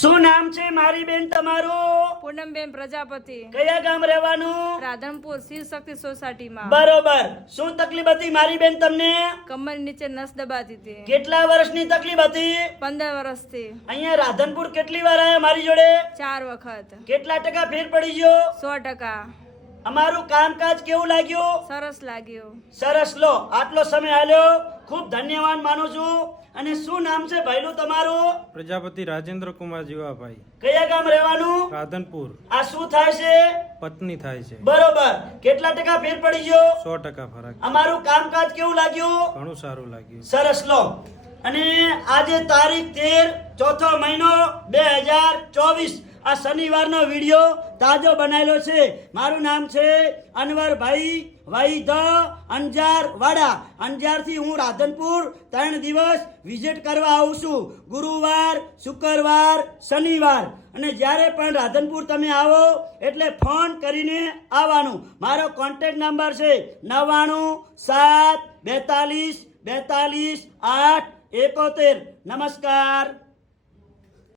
શું નામ છે મારી બેન તમારું? પૂનમબેન પ્રજાપતિ, કયા ગામ રહેવાનું? રાધનપુર શિવ શક્તિ સોસાયટીમાં। બરોબર। શું તકલીફ હતી મારી બેન તમને? કમર નીચે નસ દબાતી હતી। કેટલા વર્ષની તકલીફ હતી? 15 વર્ષથી। અહીંયા રાધનપુર કેટલી વાર આયા મારી જોડે? 4 વખત। કેટલા ટકા ફેર પડી ગયો? 100%। અમારું કામકાજ કેવું લાગ્યું? સરસ લાગ્યું। સરસ। લો આટલો સમય આલ્યો, ખૂબ ધન્યવાદ માનું છું। અને શું નામ છે ભાઈનું તમારું? પ્રજાપતિ રાજેન્દ્ર કુમાર જીવાભાઈ, કયા ગામ રહેવાનું? રાધનપુર। આ શું થાય છે? પત્ની થાય છે। બરોબર। કેટલા ટકા ફેર પડી ગયો? 100% ફરક। અમારું કામકાજ કેવું લાગ્યું? ઘણું સારું લાગ્યું। સરસ। લો અને આજે તારીખ 13 ચોથો મહિનો 2024 આ શનિવારનો વિડીયો તાજો બનાવેલો છે। મારું નામ છે અનવરભાઈ વાઈદ અંજાર વાડા। અંજારથી હું રાધનપુર 3 દિવસ વિઝિટ કરવા આવું છું, ગુરુવાર, શુક્રવાર, શનિવાર। અને જ્યારે પણ રાધનપુર તમે આવો એટલે ફોન કરીને આવવાનું। મારો કોન્ટેક્ટ નંબર છે 99 7 42 42 8 71। નમસ્કાર।